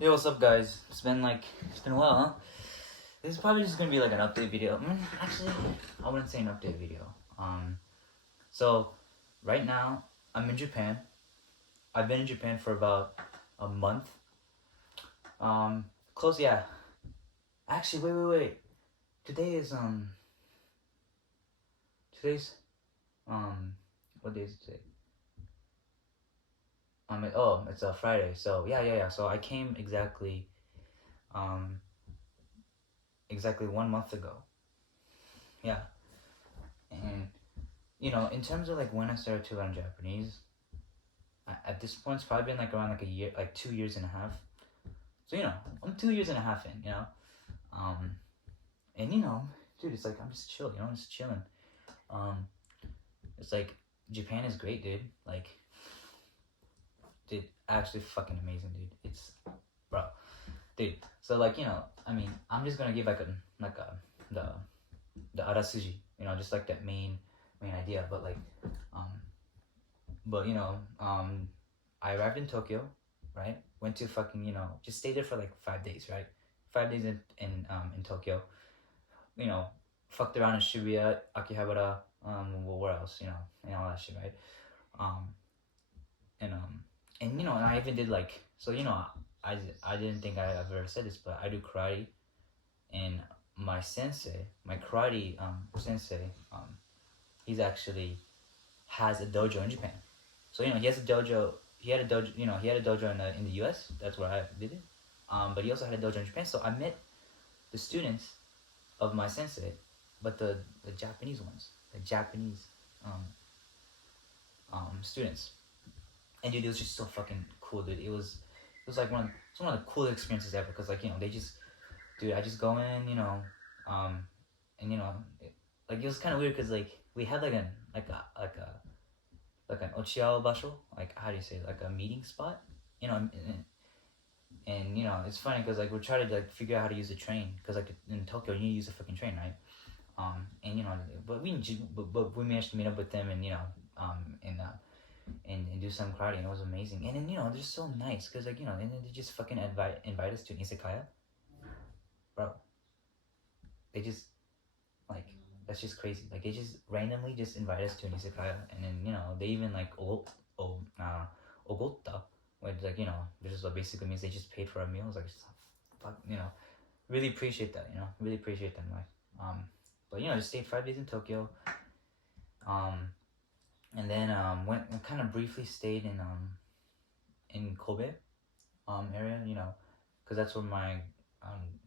Yo, what's up, guys? It's been a while, huh? This is probably just gonna be like an update video. Actually, I wouldn't say an update video. So right now I'm in Japan. I've been in Japan for about a month. Close, yeah. Actually, wait. Today is today's what day is it today? It's a Friday. So yeah. So I came um exactly 1 month ago. Yeah, and in terms of like when I started to learn Japanese, at this point it's probably been like around like a year, like 2 years and a half. So I'm 2 years and a half in, um, and dude, it's like I'm just chill, I'm just chilling. Um, it's like Japan is great, dude. Like, dude, actually fucking amazing, dude. It's bro, dude. So like I'm just gonna give like a the arasuji, just like that main idea, but like um But I arrived in Tokyo, right? Went to fucking just stayed there for like 5 days, right? 5 days in Tokyo. You know, fucked around in Shibuya, Akihabara, well, where else? And all that shit, right? Um, and and I even did like so. I didn't think I've ever said this, but I do karate, and my sensei, my karate sensei, he's actually has a dojo in Japan. So he has a dojo. He had a dojo. He had a dojo in the U.S. That's where I did it. But he also had a dojo in Japan. So I met the students of my sensei, but the Japanese ones, the Japanese um, students. And dude, it was just so fucking cool, dude. It was like one of the coolest experiences ever. Cause like they just, dude, I just go in, and like it was kind of weird. Cause like we had like an ochiao basho, like how do you say it? Like a meeting spot, and it's funny because like we're trying to like figure out how to use the train because like in Tokyo you need to use the fucking train, right? And but we managed to meet up with them and and do some karate and it was amazing. And then they're just so nice because like and then they just fucking invite us to an isekaya, bro. They just like that's just crazy. Like they just randomly just invite us to an isekaya, and then they even like ogotta, which like which just basically means they just paid for our meals. Like fuck, really appreciate that. Really appreciate that. Like but just stayed 5 days in Tokyo. Um, and then went and kind of briefly stayed in Kobe area. Because that's where my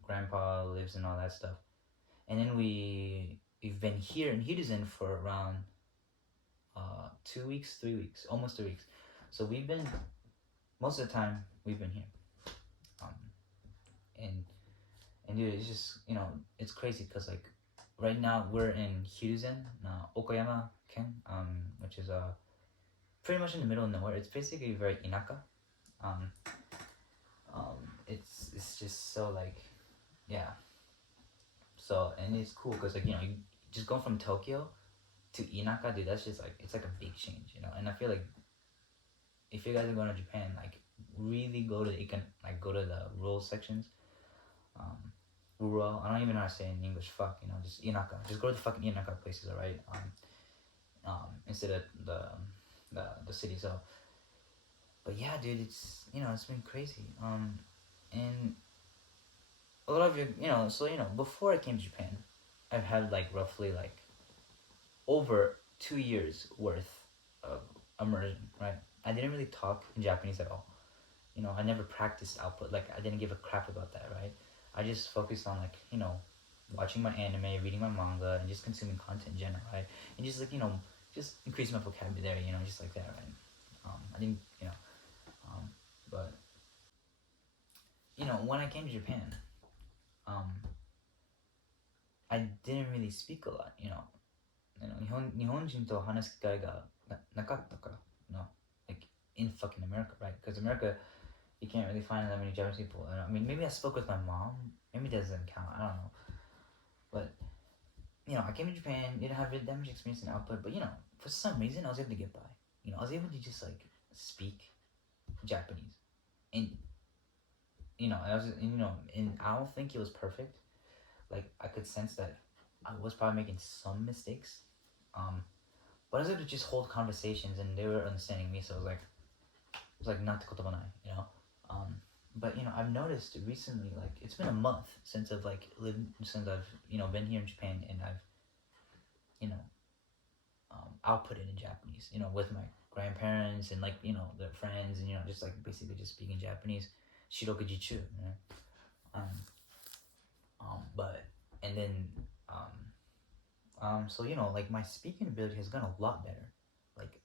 grandpa lives and all that stuff. And then we've been here in Hiruzen for around 2 weeks, 3 weeks, almost 3 weeks. So we've been most of the time we've been here, um, and dude, it's just it's crazy because like right now we're in Hiruzen, Okayama Ken, which is pretty much in the middle of nowhere. It's basically very inaka. Um, it's just so like yeah. So and it's cool because like you just going from Tokyo to Inaka, dude, that's just like it's like a big change, And I feel like if you guys are going to Japan, like really go to go to the rural sections. Rural. I don't even know how to say it in English. Fuck, just Inaka. Just go to the fucking Inaka places, alright? Instead of the city. So, but yeah, dude, it's been crazy. And a lot of before I came to Japan, I've had like roughly like over 2 years worth of immersion, right? I didn't really talk in Japanese at all. I never practiced output. Like I didn't give a crap about that, right? I just focused on like watching my anime, reading my manga, and just consuming content in general, right? And just like just increase my vocabulary, just like that, right? I didn't, but when I came to Japan, I didn't really speak a lot, 日本人と話す機会がなかったから、like in fucking America, right? Because America, you can't really find that many Japanese people. And I mean, maybe I spoke with my mom. Maybe that doesn't count. I don't know. But I came to Japan, didn't have that much experience in output, but for some reason I was able to get by. I was able to just like speak Japanese, and I was, and I don't think it was perfect. Like I could sense that I was probably making some mistakes. Um, but I was able to just hold conversations, and they were understanding me. So it was like not kotobanai, But I've noticed recently, like it's been a month since I've been here in Japan, and I've you know outputted in Japanese, with my grandparents and their friends, and just like basically just speaking Japanese, shirokujichu, um, but and then so like my speaking ability has gotten a lot better, like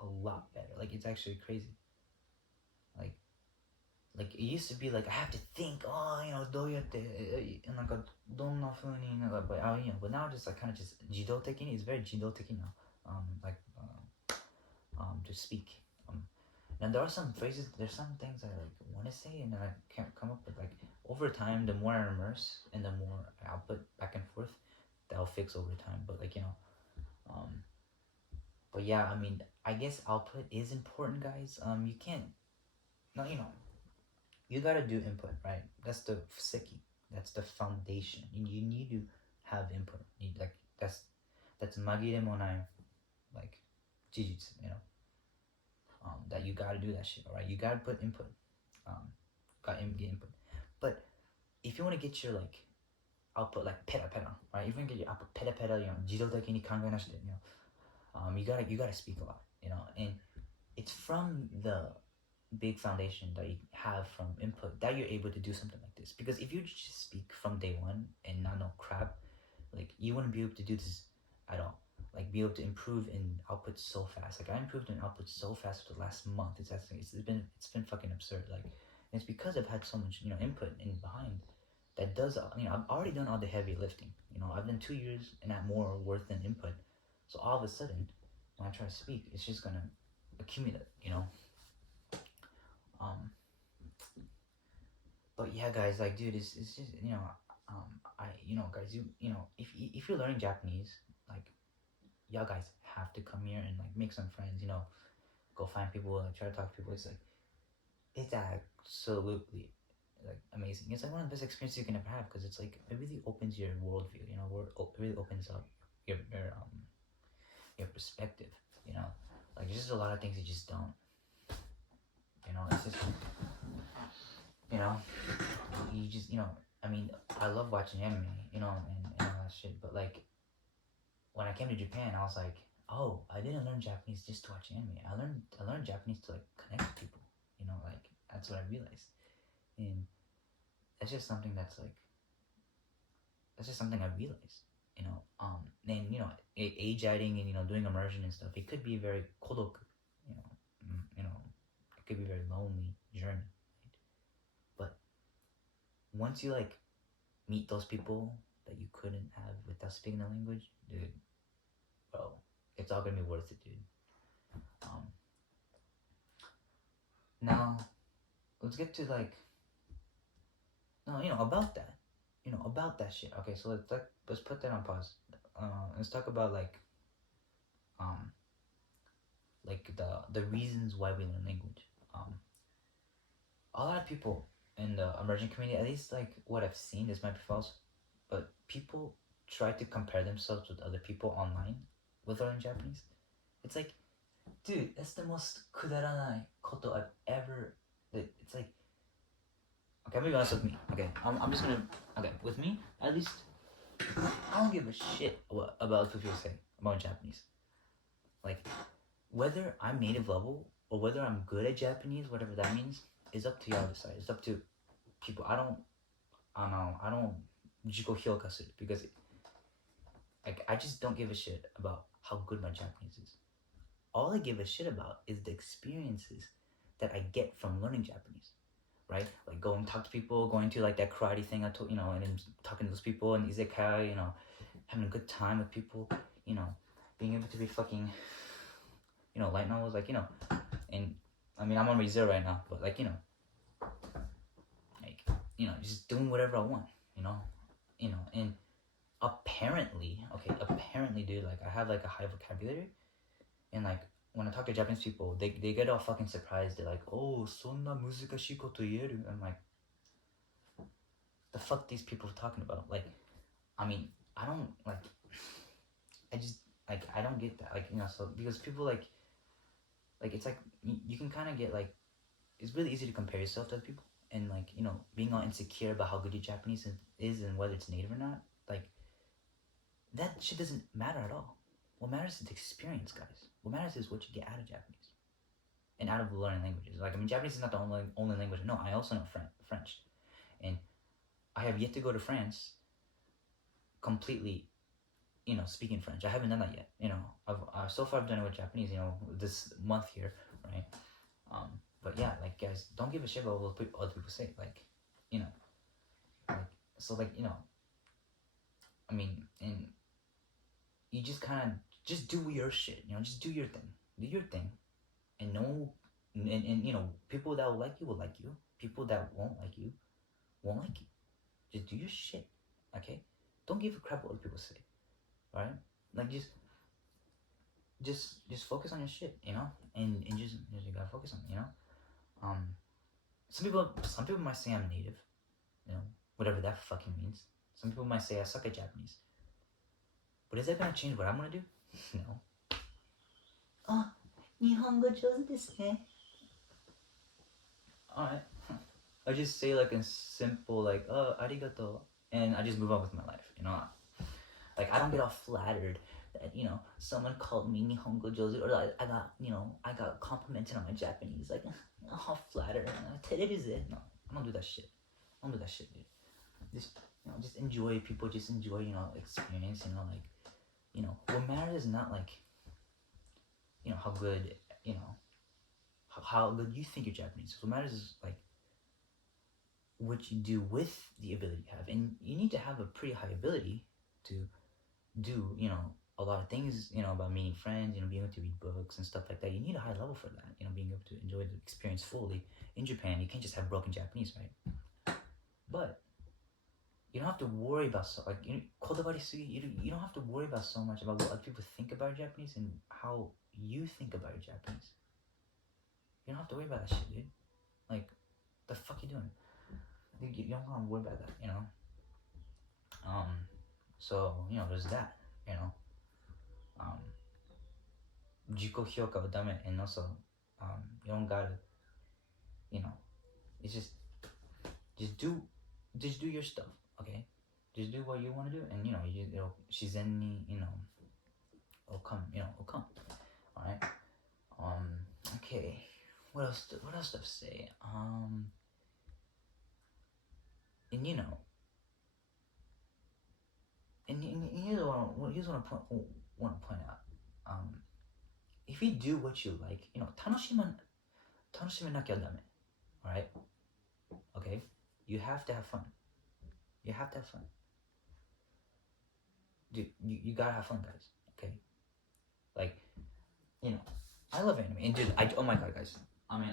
a lot better. Like it's actually crazy. Like it used to be like I have to think, oh, どうやってなんかどんな風にbut now just like kind of just 自動的に it's very 自動的 now. Like to speak. And there are some phrases, there's some things I like want to say and I can't come up with. Like over time, the more I immerse and the more I output back and forth, that'll fix over time. But um, but yeah, I mean, I guess output is important, guys. You can't, no, you gotta do input, right? That's the seki. That's the foundation. You need to have input. Like that's magire monai, like jijutsu, that you gotta do that shit. All right, you gotta put input. Get input. But if you want to get your like output like peta peta, right? If you want to get your output peta peta, 自動的に kangai nashide, you gotta speak a lot, and it's from the big foundation that you have from input that you're able to do something like this. Because if you just speak from day one and not know crap, like you wouldn't be able to do this at all. Like be able to improve in output so fast. Like I improved in output so fast for the last month. It's been fucking absurd. Like and it's because I've had so much input in behind that does I've already done all the heavy lifting. I've done 2 years and that more worth than input. So all of a sudden when I try to speak, it's just gonna accumulate. Um, but yeah, guys, like, dude, it's just guys, if you're learning Japanese, like, y'all guys have to come here and like make some friends. Go find people, like try to talk to people. It's absolutely like amazing. It's like one of the best experiences you can ever have because it's like it really opens your worldview. It really opens up your perspective. Like there's just a lot of things you just don't. It's just you know you just I mean I love watching anime and all that shit, but like when I came to Japan I was like, oh, I didn't learn Japanese just to watch anime. I learned Japanese to like connect with people. Like that's what I realized. And that's just something I realized. And age adding and doing immersion and stuff, it could be very kodoku, it could be a very lonely journey, right? But once you like meet those people that you couldn't have without speaking the language, dude, bro, it's all gonna be worth it, dude. Now let's get to like about that shit. Okay, so let's put that on pause. Let's talk about like the reasons why we learn language. A lot of people in the emerging community, at least like what I've seen, this might be false, but people try to compare themselves with other people online with learning Japanese. It's like, dude, that's the most kudaranai koto I've ever. It's like, okay, I'm gonna be honest with me. Okay, I'm just gonna. Okay, with me, at least, I don't give a shit about what people say about Japanese. Like, whether I'm native level or whether I'm good at Japanese, whatever that means, is up to y'all to decide. It's up to people. I don't jiko hyoka suru because like I just don't give a shit about how good my Japanese is. All I give a shit about is the experiences that I get from learning Japanese. Right? Like going to talk to people, going to like that karate thing I told, and then talking to those people and isekai, having a good time with people, being able to be fucking, light novels, like, and I mean, I'm on ReZero right now, but like, just doing whatever I want, and apparently, dude, like, I have like a high vocabulary, and like, when I talk to Japanese people, they get all fucking surprised. They're like, "Oh, そんな難しいこと言える?" I'm like, the fuck these people are talking about? Like, I mean, I don't like. I just like I don't get that. Like, you know, so because people like it's like you can kind of get like it's really easy to compare yourself to other people and like you know being all insecure about how good your Japanese is and whether it's native or not. Like that shit doesn't matter at all. What matters is the experience, guys. What matters is what you get out of Japanese and out of learning languages. Like I mean, Japanese is not the only language. No, I also know French, and I have yet to go to France completely. You know, speaking French. I haven't done that yet. You know, so far I've done it with Japanese. You know, this month here, right? But yeah, like guys, don't give a shit about what other people say. Like, you know, like so, like you know, I mean, and you just kind of just do your shit. You know, just do your thing. Do your thing, and no, and you know, people that will like you will like you. People that won't like you won't like you. Just do your shit, okay? Don't give a crap what other people say, alright? Like just focus on your shit, you know, and just you gotta focus on it, you know. Um, some people might say I'm native, you know, whatever that fucking means. Some people might say I suck at Japanese, but is that gonna change what I'm gonna do? No. Oh, Nihongo jozu desu ne. Alright. I just say like a simple like oh arigato, and I just move on with my life, you know. Like I don't get all flattered that you know someone called me Nihongo Jozu or I got complimented on my Japanese. Like how flattered. No, I don't do that shit. I don't do that shit, dude. Just just enjoy people. Just enjoy experience. What matters is not like how good how good you think you're Japanese. What matters is like what you do with the ability you have, and you need to have a pretty high ability to do a lot of things about meeting friends, being able to read books and stuff like that. You need a high level for that, being able to enjoy the experience fully. In Japan you can't just have broken Japanese, right? But you don't have to worry about you don't have to worry about so much about what other people think about Japanese and how you think about your Japanese. You don't have to worry about that shit, dude. Like, the fuck you doing? You don't want to worry about that, So, there's that, 自己評価は ダメ and also, you don't gotta, it's just do your stuff, okay? Just do what you want to do, and, it'll, 自然に, it'll come, alright? Okay, what else to say? And here's what I want to point out. If you do what you like, 楽しめなきゃダメ, alright? Okay? You have to have fun. You have to have fun. Dude, you gotta have fun, guys. Okay? Like, I love anime, and dude, oh my god, guys. I'm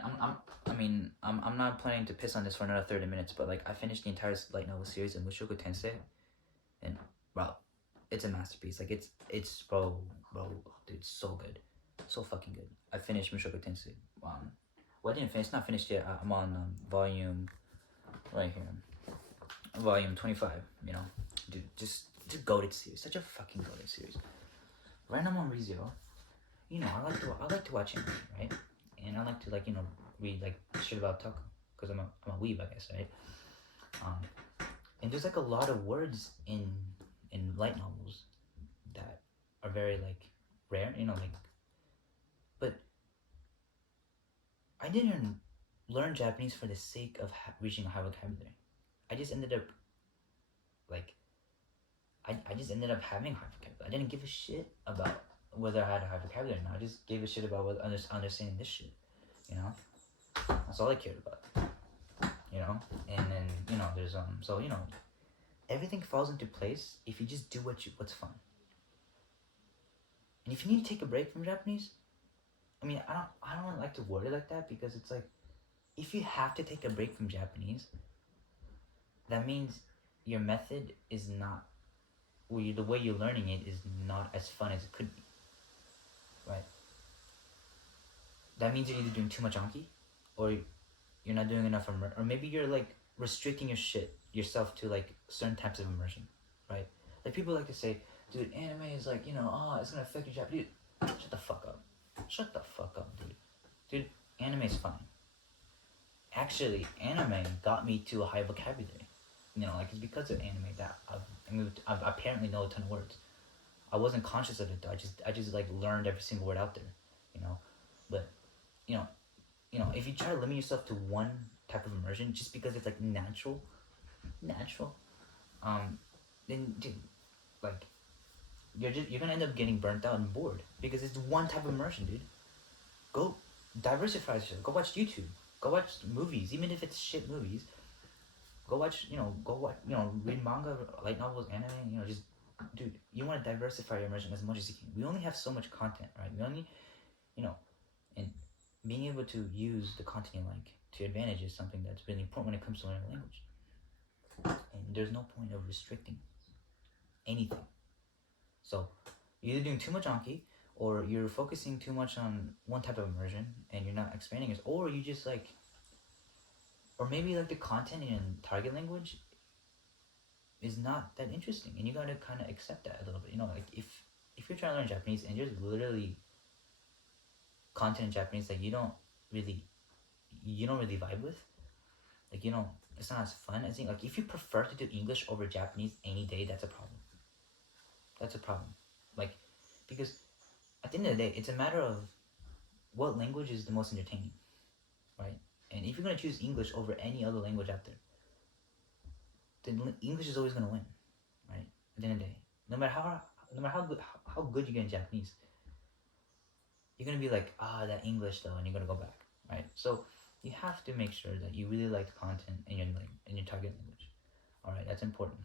not planning to piss on this for another 30 minutes, but like I finished the entire light novel series in Mushoku Tensei, and wow, it's a masterpiece. Like it's bro, dude, it's so good, so fucking good. I finished Mushoku Tensei. Well, I didn't finish. Not finished yet. I'm on volume right here, volume 25. Dude, just goated series. Such a fucking goated series. Right now I'm on ReZero. I like to watch anime, right? And I like to read like shit about Taco because I'm a weeb, I guess, right? And there's like a lot of words in light novels that are very like rare, but I didn't learn Japanese for the sake of reaching a high vocabulary. I just ended up I just ended up having high vocabulary. I didn't give a shit about whether I had a high vocabulary or not. I just gave a shit about understanding this shit, That's all I cared about, And then, there's, so, everything falls into place if you just do what's fun. And if you need to take a break from Japanese, I don't like to word it like that because it's like, if you have to take a break from Japanese, that means your method is not, the way you're learning it is not as fun as it could be, right? That means you're either doing too much Anki, or you're not doing enough or maybe you're like restricting yourself to like certain types of immersion, right? Like people like to say, dude, anime is like, it's gonna affect your job. Dude, shut the fuck up. Shut the fuck up, dude. Dude, anime is fine. Actually, anime got me to a high vocabulary. Like it's because of anime that I apparently know a ton of words. I wasn't conscious of it though. I just like learned every single word out there, you know. But you know, if you try to limit yourself to one type of immersion just because it's like natural, um, then dude, like you're gonna end up getting burnt out and bored because it's one type of immersion, dude. Go diversify yourself. Go watch YouTube. Go watch movies, even if it's shit movies. Go watch, read manga, light novels, anime. Just dude, you want to diversify your immersion as much as you can. We only have so much content, right? We only, and being able to use the content you like to your advantage is something that's really important when it comes to learning a language. And there's no point of restricting anything. So you're either doing too much Anki, or you're focusing too much on one type of immersion and you're not expanding it, or you just like, or maybe like the content in target language is not that interesting, and you gotta kind of accept that a little bit. Like if you're trying to learn Japanese and there's literally content in Japanese that you don't really vibe with, like it's not as fun as like if you prefer to do English over Japanese any day, that's a problem. That's a problem, like because at the end of the day, it's a matter of what language is the most entertaining, right? And if you're gonna choose English over any other language out there, then English is always gonna win, right? At the end of the day, no matter how good you get in Japanese, you're gonna be like, that English though, and you're gonna go back, right? So you have to make sure that you really like the content in your target language. All right, that's important.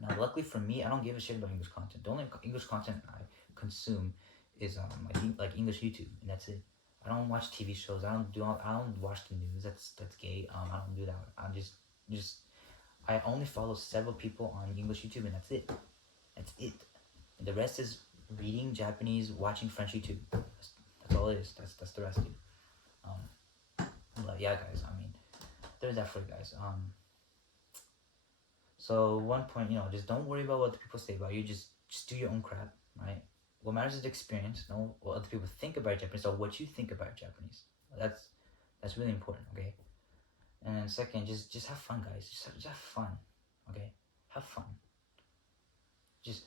Now, luckily for me, I don't give a shit about English content. The only English content I consume is like English YouTube, and that's it. I don't watch TV shows. I don't watch the news. That's gay. I don't do that. I'm just I only follow several people on English YouTube, and that's it. That's it. And the rest is reading Japanese, watching French YouTube. That's all it is. That's the rest, dude. But yeah, guys. I mean, there's that for you guys. So one point, just don't worry about what the people say about you. Just do your own crap, right? What matters is the experience, not what other people think about Japanese or what you think about Japanese. That's really important, okay? And then second, just have fun, guys. Just have fun, okay? Have fun. Just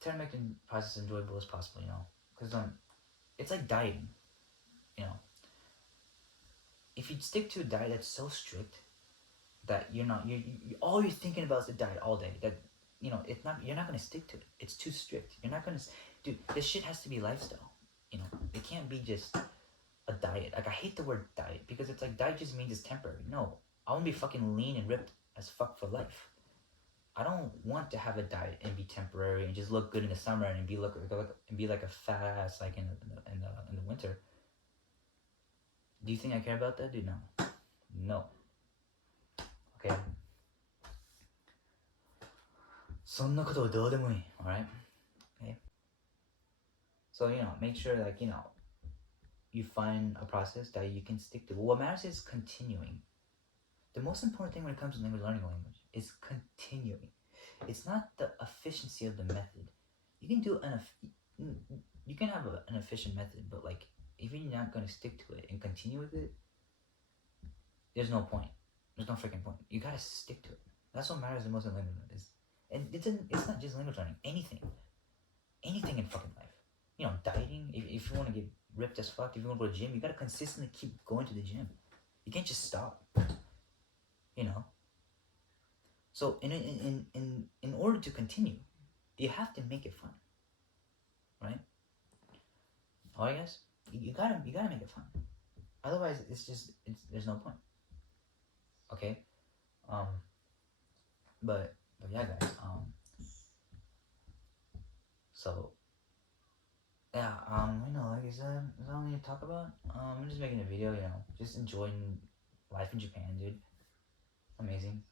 try to make the process enjoyable as possible, because it's like dieting, If you stick to a diet that's so strict that you're not you all you're thinking about is the diet all day, that it's not you're not gonna stick to it. It's too strict. You're not gonna, dude. This shit has to be lifestyle. It can't be just a diet. Like I hate the word diet because it's like diet just means it's temporary. No, I want to be fucking lean and ripped as fuck for life. I don't want to have a diet and be temporary and just look good in the summer and be like a fat ass like in the winter. Do you think I care about that, dude? No. Okay. そんなことはどうでもいい. Alright? Okay. So, make sure like, you find a process that you can stick to. What matters is continuing. The most important thing when it comes to learning a language is continuing. It's not the efficiency of the method. You can do you can have an efficient method, but like if you're not going to stick to it and continue with it, there's no point. There's no freaking point. You gotta stick to it. That's what matters the most in language learning. And it's not just language learning. Anything in fucking life. Dieting. If you want to get ripped as fuck, if you want to go to the gym, you gotta consistently keep going to the gym. You can't just stop. So in order to continue, you have to make it fun, right? Alright, guys, you gotta make it fun. Otherwise, there's no point. Okay, but yeah, guys. So yeah, like is that all I need to talk about? I'm just making a video, just enjoying life in Japan, dude. Amazing.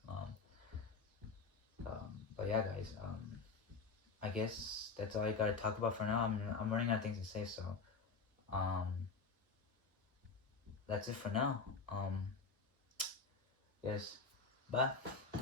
But yeah, guys. I guess that's all I gotta talk about for now. I'm running out of things to say, so that's it for now. Yes. Bye.